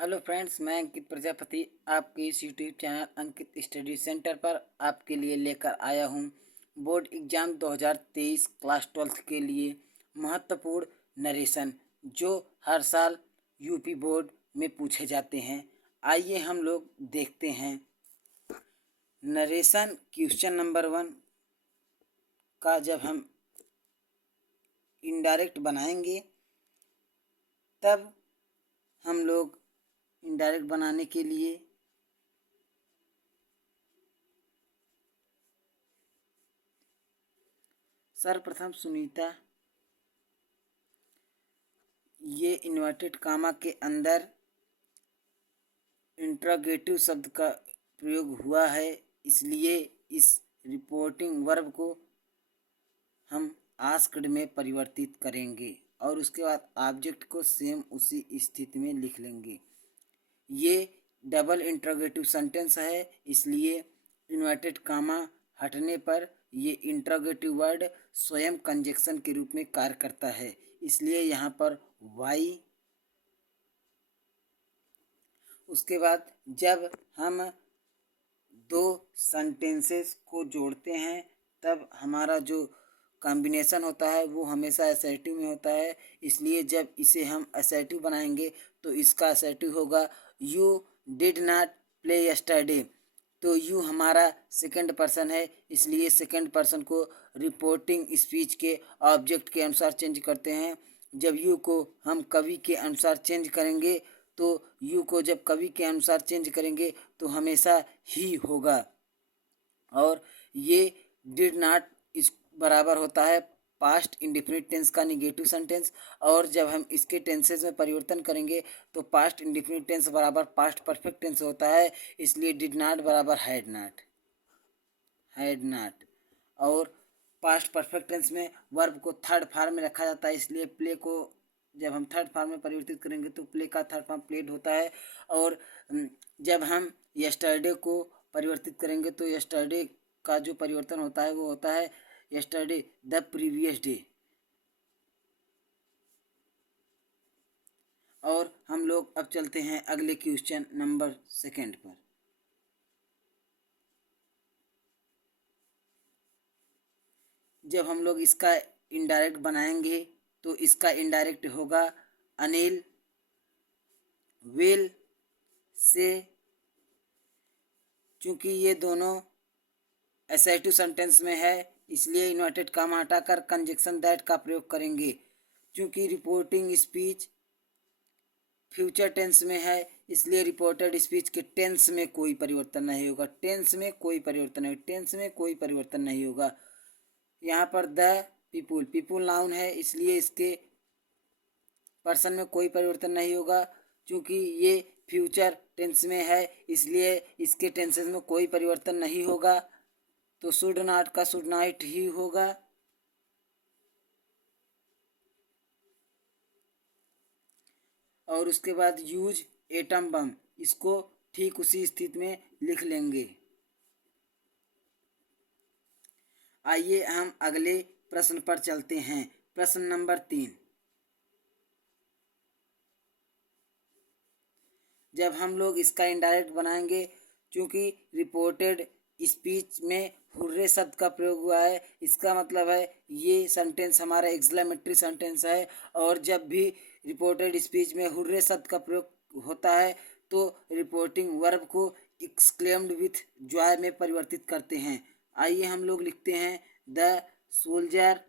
Hello friends, मैं अंकित प्रजापति आपके इस यूट्यूब चैनल अंकित स्टडी सेंटर पर आपके लिए लेकर आया हूं बोर्ड एग्ज़ाम 2023 क्लास 12th के लिए महत्वपूर्ण नरेशन जो हर साल यूपी बोर्ड में पूछे जाते हैं। आइए हम लोग देखते हैं। नरेशन क्वेश्चन नंबर 1 का जब हम इनडायरेक्ट बनाएंगे तब हम लोग इनडायरेक्ट बनाने के लिए सर्वप्रथम सुनीता ये इन्वर्टेड कामा के अंदर इंट्रोगेटिव शब्द का प्रयोग हुआ है, इसलिए इस रिपोर्टिंग वर्ब को हम आस्क्ड में परिवर्तित करेंगे और उसके बाद ऑब्जेक्ट को सेम उसी स्थिति में लिख लेंगे। ये डबल इंट्रोगेटिव सेंटेंस है, इसलिए इन्वर्टेड कामा हटने पर ये इंट्रोगेटिव वर्ड स्वयं कंजक्शन के रूप में कार्य करता है, इसलिए यहाँ पर वाई। उसके बाद जब हम दो सेंटेंसेस को जोड़ते हैं तब हमारा जो कॉम्बिनेशन होता है वो हमेशा असर्टिव में होता है, इसलिए जब इसे हम असर्टिव बनाएंगे तो इसका असर्टिव होगा you did not play yesterday. तो यू हमारा सेकंड पर्सन है, इसलिए सेकंड पर्सन को रिपोर्टिंग स्पीच के ऑब्जेक्ट के अनुसार चेंज करते हैं। जब यू को हम कवि के अनुसार चेंज करेंगे तो यू को जब कवि के अनुसार चेंज करेंगे तो हमेशा ही होगा। और ये डिड नॉट इस बराबर होता है पास्ट इंडिफिनिट टेंस का निगेटिव सेंटेंस, और जब हम इसके टेंसेस में परिवर्तन करेंगे तो पास्ट इंडिफिनिट टेंस बराबर पास्ट परफेक्ट टेंस होता है, इसलिए डिड नॉट बराबर हैड नॉट। और पास्ट परफेक्ट टेंस में वर्ब को थर्ड फॉर्म में रखा जाता है, इसलिए प्ले को जब हम थर्ड फॉर्म में परिवर्तित करेंगे तो प्ले का थर्ड फॉर्म प्लेड होता है। और जब हम यस्टरडे को परिवर्तित करेंगे तो यस्टरडे का जो परिवर्तन होता है वो होता है यस्टरडे द प्रीवियस डे। और हम लोग अब चलते हैं अगले क्वेश्चन नंबर 2 पर। जब हम लोग इसका इनडायरेक्ट बनाएंगे तो इसका इनडायरेक्ट होगा अनिल विल से। चूँकि ये दोनों असर्टिव सेंटेंस में है इसलिए इन्वर्टेड कामा हटाकर कंजक्शन दैट का प्रयोग करेंगे। चूँकि रिपोर्टिंग स्पीच फ्यूचर टेंस में है इसलिए रिपोर्टेड स्पीच के टेंस में कोई परिवर्तन नहीं होगा। टेंस में कोई परिवर्तन नहीं होगा। यहाँ पर द पीपुल नाउन है इसलिए इसके पर्सन में कोई परिवर्तन नहीं होगा। क्योंकि ये फ्यूचर टेंस में है इसलिए इसके टेंसेस में कोई परिवर्तन नहीं होगा, तो शुड नॉट का शुड नॉट ही होगा। और उसके बाद यूज एटम बम, इसको ठीक उसी स्थिति में लिख लेंगे। आइए हम अगले प्रश्न पर चलते हैं। प्रश्न नंबर 3। जब हम लोग इसका इनडायरेक्ट बनाएंगे, क्योंकि रिपोर्टेड स्पीच में हुर्रे शब्द का प्रयोग हुआ है, इसका मतलब है ये सेंटेंस हमारा एक्सक्लेमेटरी सेंटेंस है। और जब भी रिपोर्टेड स्पीच में हुर्रे शब्द का प्रयोग होता है तो रिपोर्टिंग वर्ब को एक्सक्लेम्ड विथ जॉय में परिवर्तित करते हैं। आइए हम लोग लिखते हैं the soldier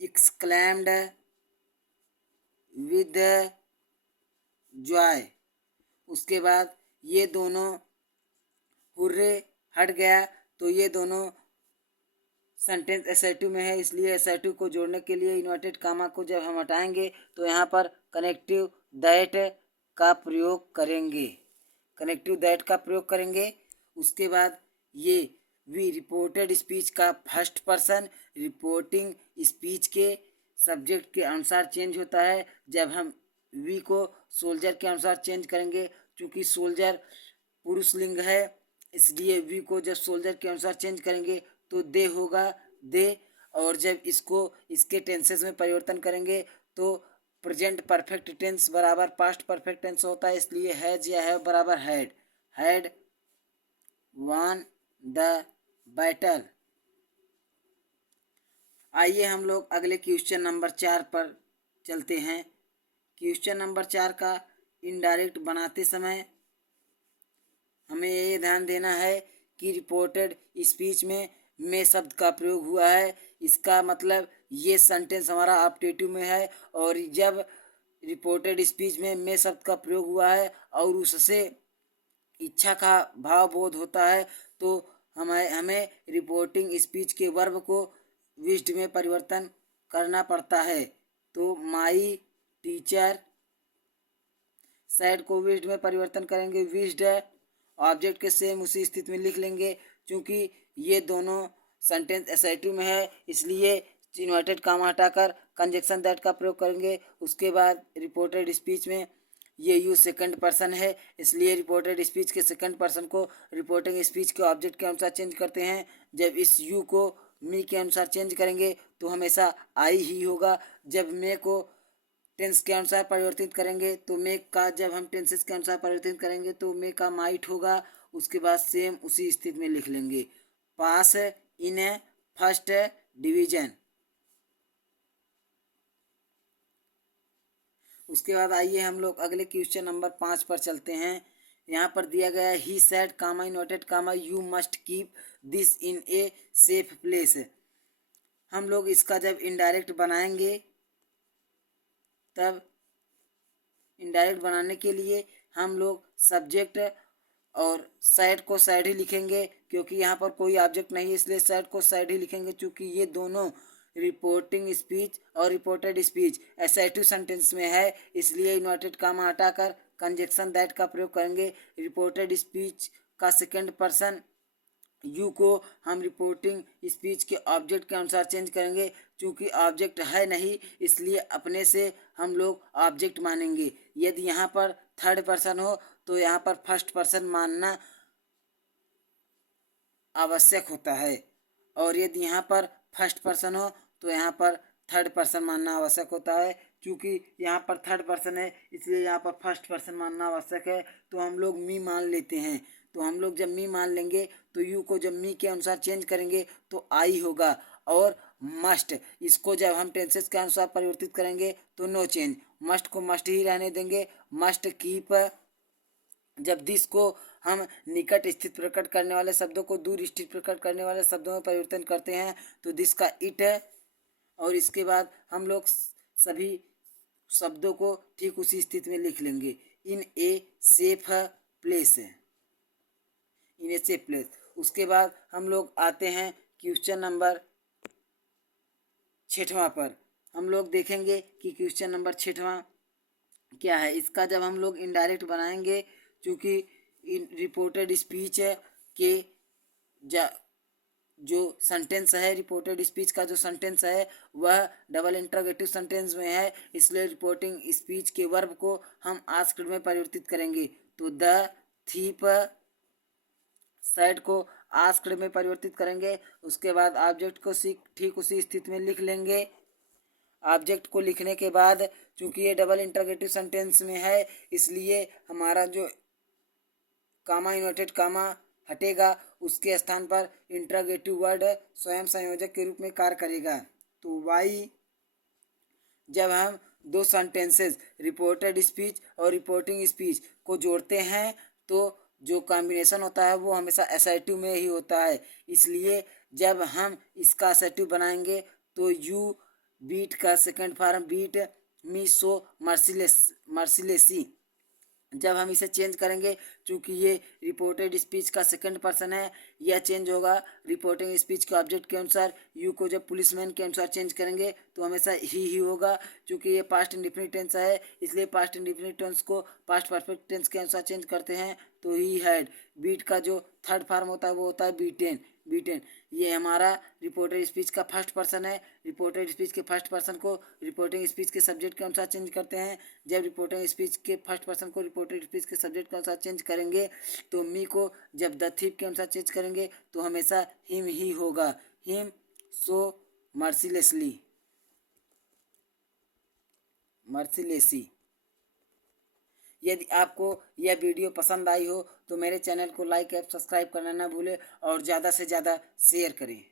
exclaimed with Joy. उसके बाद ये दोनों हुर्रे हट गया तो ये दोनों सेंटेंस असर्टिव में है, इसलिए असर्टिव को जोड़ने के लिए इन्वर्टेड कामा को जब हम हटाएंगे तो यहाँ पर कनेक्टिव दैट का प्रयोग करेंगे। उसके बाद ये वी रिपोर्टेड स्पीच का फर्स्ट पर्सन रिपोर्टिंग स्पीच के सब्जेक्ट के अनुसार चेंज होता है। जब हम वी को सोल्जर के अनुसार चेंज करेंगे, क्योंकि सोल्जर पुरुष लिंग है इसलिए वी को जब सोल्जर के अनुसार चेंज करेंगे तो दे होगा दे। और जब इसको इसके टेंसेस में परिवर्तन करेंगे तो प्रेजेंट परफेक्ट टेंस बराबर पास्ट परफेक्ट टेंस होता है, इसलिए हैज या हैव बराबर हैड वन द बैटल। आइए हम लोग अगले क्वेश्चन नंबर 4 पर चलते हैं। क्वेश्चन नंबर 4 का इनडायरेक्ट बनाते समय हमें ये ध्यान देना है कि रिपोर्टेड स्पीच में शब्द का प्रयोग हुआ है। इसका मतलब ये सेंटेंस हमारा ऑप्टेटिव में है, और जब रिपोर्टेड स्पीच में शब्द का प्रयोग हुआ है और उससे इच्छा का भाव बोध होता है, तो हमें रिपोर्टिंग स्पीच के वर्ब को विश्ड में परिवर्तन करना पड़ता है। तो माई टीचर सैड को विश्ड में परिवर्तन करेंगे, विश्ड ऑब्जेक्ट के सेम उसी स्थिति में लिख लेंगे। क्योंकि ये दोनों सेंटेंस एसर्टिव में है, इसलिए इन्वर्टेड कामा हटाकर कंजक्शन दैट का प्रयोग करेंगे। उसके बाद रिपोर्टेड स्पीच में ये यू सेकंड पर्सन है, इसलिए रिपोर्टेड स्पीच के सेकंड पर्सन को रिपोर्टिंग स्पीच के ऑब्जेक्ट के अनुसार चेंज करते हैं। जब इस यू को मी के अनुसार चेंज करेंगे तो हमेशा आई ही होगा। जब मे को टेंस के अनुसार परिवर्तित करेंगे तो मेक का, जब हम टेंसेस के अनुसार परिवर्तित करेंगे तो मे का माइट होगा। उसके बाद सेम उसी स्थिति में लिख लेंगे, पास इन ए फर्स्ट डिवीजन। उसके बाद आइए हम लोग अगले क्वेश्चन नंबर 5 पर चलते हैं। यहाँ पर दिया गया है he said comma inverted comma you must keep this in a safe place. हम लोग इसका जब इनडायरेक्ट बनाएंगे, तब इनडायरेक्ट बनाने के लिए हम लोग सब्जेक्ट और सैड को सैड ही लिखेंगे, क्योंकि यहाँ पर कोई ऑब्जेक्ट नहीं है, इसलिए सैड को सैड ही लिखेंगे। चूँकि ये दोनों रिपोर्टिंग स्पीच और रिपोर्टेड स्पीच एसर्टिव सेंटेंस में है, इसलिए इन्वर्टेड कामा हटाकर कंजक्शन दैट का प्रयोग करेंगे। रिपोर्टेड स्पीच का सेकंड पर्सन यू को हम रिपोर्टिंग स्पीच के ऑब्जेक्ट के अनुसार चेंज करेंगे। चूँकि ऑब्जेक्ट है नहीं, इसलिए अपने से हम लोग ऑब्जेक्ट मानेंगे। यदि यहाँ पर थर्ड पर्सन हो तो यहाँ पर फर्स्ट पर्सन मानना आवश्यक होता है, और यदि यहाँ पर फर्स्ट पर्सन हो तो यहाँ पर थर्ड पर्सन मानना आवश्यक होता है। क्योंकि यहाँ पर थर्ड पर्सन है, इसलिए यहाँ पर फर्स्ट पर्सन मानना आवश्यक है। तो हम लोग मी मान लेते हैं। तो हम लोग जब मी मान लेंगे तो यू को जब मी के अनुसार चेंज करेंगे तो आई होगा, और मस्ट इसको जब हम टेंसेस के अनुसार परिवर्तित करेंगे तो नो चेंज, मस्ट को मस्ट ही रहने देंगे। मस्ट कीप, जब दिस को हम निकट स्थित प्रकट करने वाले शब्दों को दूर स्थित प्रकट करने वाले शब्दों में परिवर्तन करते हैं तो दिस का इट है, और इसके बाद हम लोग सभी शब्दों को ठीक उसी स्थिति में लिख लेंगे, in a safe place, in a safe place. उसके बाद हम लोग आते हैं क्वेश्चन नंबर 6वां पर। हम लोग देखेंगे कि क्वेश्चन नंबर 6वां क्या है। इसका जब हम लोग इनडायरेक्ट बनाएंगे, क्योंकि इन रिपोर्टेड स्पीच के जो सेंटेंस है, रिपोर्टेड स्पीच का जो सेंटेंस है वह डबल इंटरोगेटिव सेंटेंस में है, इसलिए रिपोर्टिंग स्पीच के वर्ब को हम आस्क्ड में परिवर्तित करेंगे। तो द थीप सैड को आस्क्ड में परिवर्तित करेंगे। उसके बाद ऑब्जेक्ट को ठीक उसी स्थिति में लिख लेंगे। ऑब्जेक्ट को लिखने के बाद चूंकि ये डबल इंटरोगेटिव सेंटेंस में है, इसलिए हमारा जो कामा इन्वर्टेड कामा हटेगा, उसके स्थान पर इंटरोगेटिव वर्ड स्वयं संयोजक के रूप में कार्य करेगा। तो वाई, जब हम दो सेंटेंसेस रिपोर्टेड स्पीच और रिपोर्टिंग स्पीच को जोड़ते हैं तो जो कॉम्बिनेशन होता है वो हमेशा असर्टिव में ही होता है। इसलिए जब हम इसका असर्टिव बनाएंगे तो यू बीट का सेकंड फॉर्म बीट मी सो मर्सिलेसी, जब हम इसे चेंज करेंगे, चूंकि ये रिपोर्टेड स्पीच का सेकंड पर्सन है, यह चेंज होगा रिपोर्टिंग स्पीच के ऑब्जेक्ट के अनुसार। यू को जब पुलिसमैन के अनुसार चेंज करेंगे तो हमेशा ही होगा। चूंकि ये पास्ट इंडिफिनिट टेंस है, इसलिए पास्ट इंडिफिनिट टेंस को पास्ट परफेक्ट टेंस के अनुसार चेंज करते हैं। तो ही हैड, बीट का जो थर्ड फॉर्म होता है वो होता है बीटेन। ये हमारा रिपोर्टेड स्पीच का फर्स्ट पर्सन है। रिपोर्टेड स्पीच के फर्स्ट पर्सन को रिपोर्टिंग स्पीच के सब्जेक्ट के अनुसार चेंज करते हैं। जब रिपोर्टिंग स्पीच के फर्स्ट पर्सन को रिपोर्टेड स्पीच के सब्जेक्ट के अनुसार चेंज करेंगे तो मी को जब द थीप के अनुसार चेंज करेंगे तो हमेशा हिम ही होगा, हिम सो मर्सिलेसली। मर्सिलेसी। यदि आपको यह वीडियो पसंद आई हो तो मेरे चैनल को लाइक एवं सब्सक्राइब करना ना भूलें और ज़्यादा से ज़्यादा शेयर करें।